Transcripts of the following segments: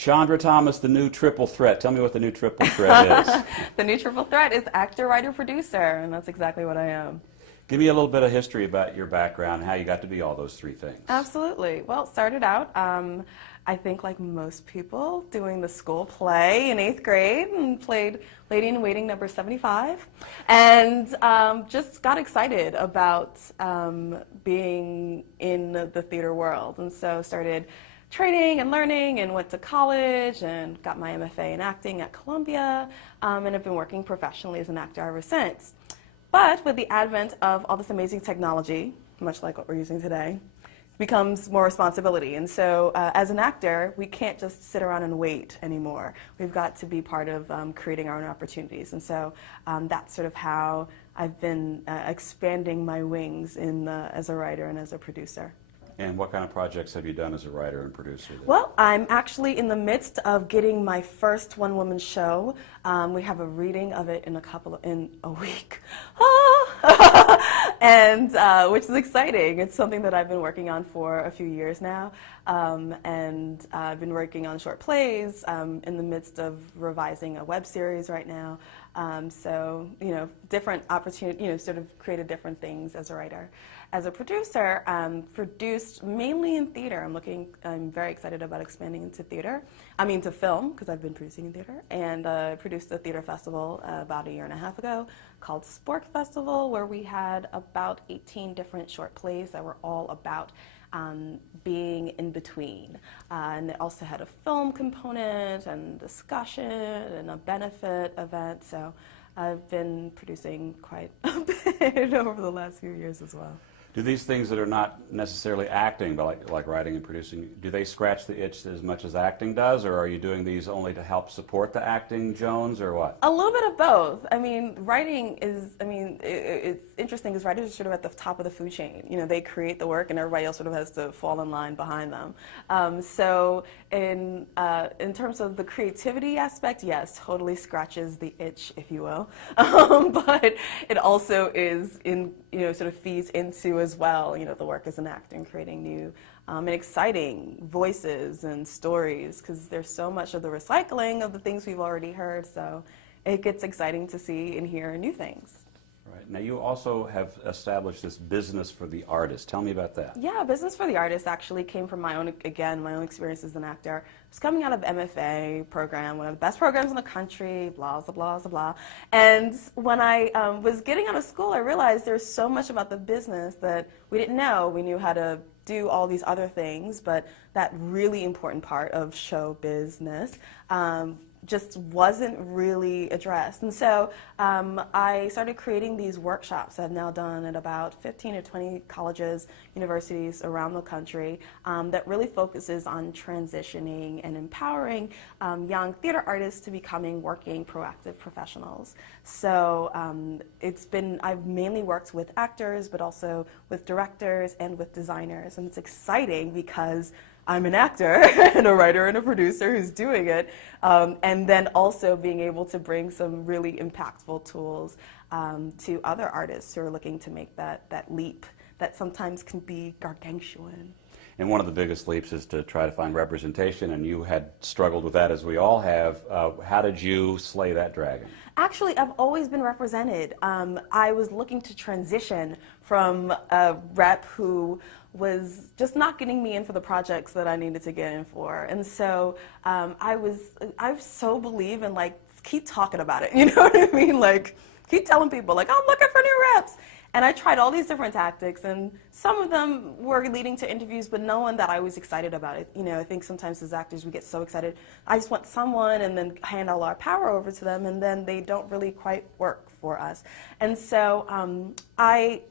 Chandra Thomas, the new triple threat. Tell me what the new triple threat is. The new triple threat is actor, writer, producer, and that's exactly what I am. Give me a little bit of history about your background, how you got to be all those three things. Absolutely. Well, started out, I think like most people, doing the school play in 8th grade and played Lady in Waiting number 75, and just got excited about being in the theater world, and so started training and learning and went to college and got my MFA in acting at Columbia, and have been working professionally as an actor ever since. But with the advent of all this amazing technology, much like what we're using today, becomes more responsibility. And so as an actor, we can't just sit around and wait anymore. We've got to be part of creating our own opportunities. And so that's sort of how I've been expanding my wings as a writer and as a producer. And what kind of projects have you done as a writer and producer? Well, I'm actually in the midst of getting my first one-woman show. We have a reading of it in a week, and which is exciting. It's something that I've been working on for a few years now, and I've been working on short plays. In the midst of revising a web series right now. So different opportunities, sort of created different things as a writer. As a producer, produced mainly in theater. I'm very excited about expanding into theater. To film, because I've been producing in theater, and produced a theater festival about a year and a half ago called Spork Festival, where we had about 18 different short plays that were all about being in between. And it also had a film component and discussion and a benefit event. So I've been producing quite a bit over the last few years as well. Do these things that are not necessarily acting, but like writing and producing, do they scratch the itch as much as acting does, or are you doing these only to help support the acting, Jones, or what? A little bit of both. Writing is, it's interesting because writers are sort of at the top of the food chain. They create the work and everybody else sort of has to fall in line behind them. So in terms of the creativity aspect, yes, totally scratches the itch, if you will. But it also is sort of feeds into as well, the work as an actor and creating new and exciting voices and stories, because there's so much of the recycling of the things we've already heard, so it gets exciting to see and hear new things. Right. Now you also have established this business for the artist. Tell me about that. Yeah, Business for the Artist actually came from my own experience as an actor. I was coming out of MFA program, one of the best programs in the country, blah, blah, blah, blah, blah. And when I was getting out of school, I realized there's so much about the business that we didn't know. We knew how to do all these other things, but that really important part of show business just wasn't really addressed. And so I started creating these workshops I've now done at about 15 or 20 colleges, universities around the country that really focuses on transitioning and empowering young theater artists to becoming working, proactive professionals. So I've mainly worked with actors, but also with directors and with designers. And it's exciting because I'm an actor and a writer and a producer who's doing it, and then also being able to bring some really impactful tools to other artists who are looking to make that leap that sometimes can be gargantuan. And one of the biggest leaps is to try to find representation, and you had struggled with that as we all have. How did you slay that dragon? Actually, I've always been represented. I was looking to transition from a rep who was just not getting me in for the projects that I needed to get in for. And so I so believe in keep talking about it, you know what I mean? Keep telling people I'm looking for new reps. And I tried all these different tactics, and some of them were leading to interviews, but no one that I was excited about it. I think sometimes as actors we get so excited, I just want someone and then hand all our power over to them, and then they don't really quite work for us. And so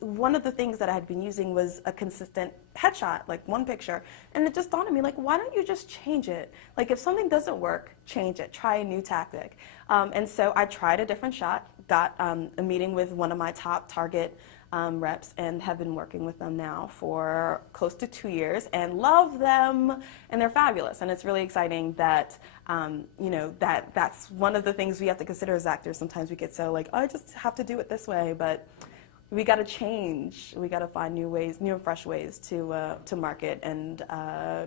one of the things that I had been using was a consistent headshot, one picture, and it just dawned on me, why don't you just change it? If something doesn't work, change it, try a new tactic. And so I tried a different shot, got a meeting with one of my top target reps, and have been working with them now for close to 2 years and love them, and they're fabulous. And it's really exciting that that's one of the things we have to consider as actors. Sometimes we get so I just have to do it this way, but we got to change. We got to find new ways, new and fresh ways to market and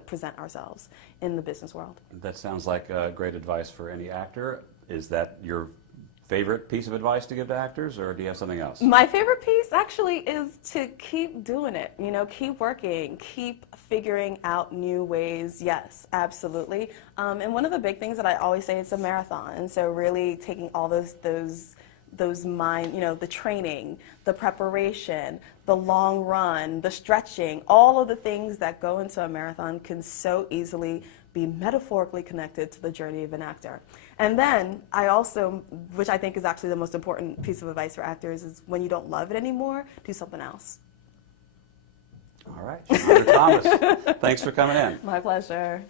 present ourselves in the business world. That sounds like great advice for any actor. Is that your favorite piece of advice to give to actors, or do you have something else? My favorite piece actually is to keep doing it. You know, keep working, keep figuring out new ways. Yes, absolutely. And one of the big things that I always say, it's a marathon, and so really taking all those mind, you know, the training, the preparation, the long run, the stretching, all of the things that go into a marathon can so easily be metaphorically connected to the journey of an actor. And then I also, which I think is actually the most important piece of advice for actors, is when you don't love it anymore, do something else. All right, Chandra Thomas, thanks for coming in. My pleasure.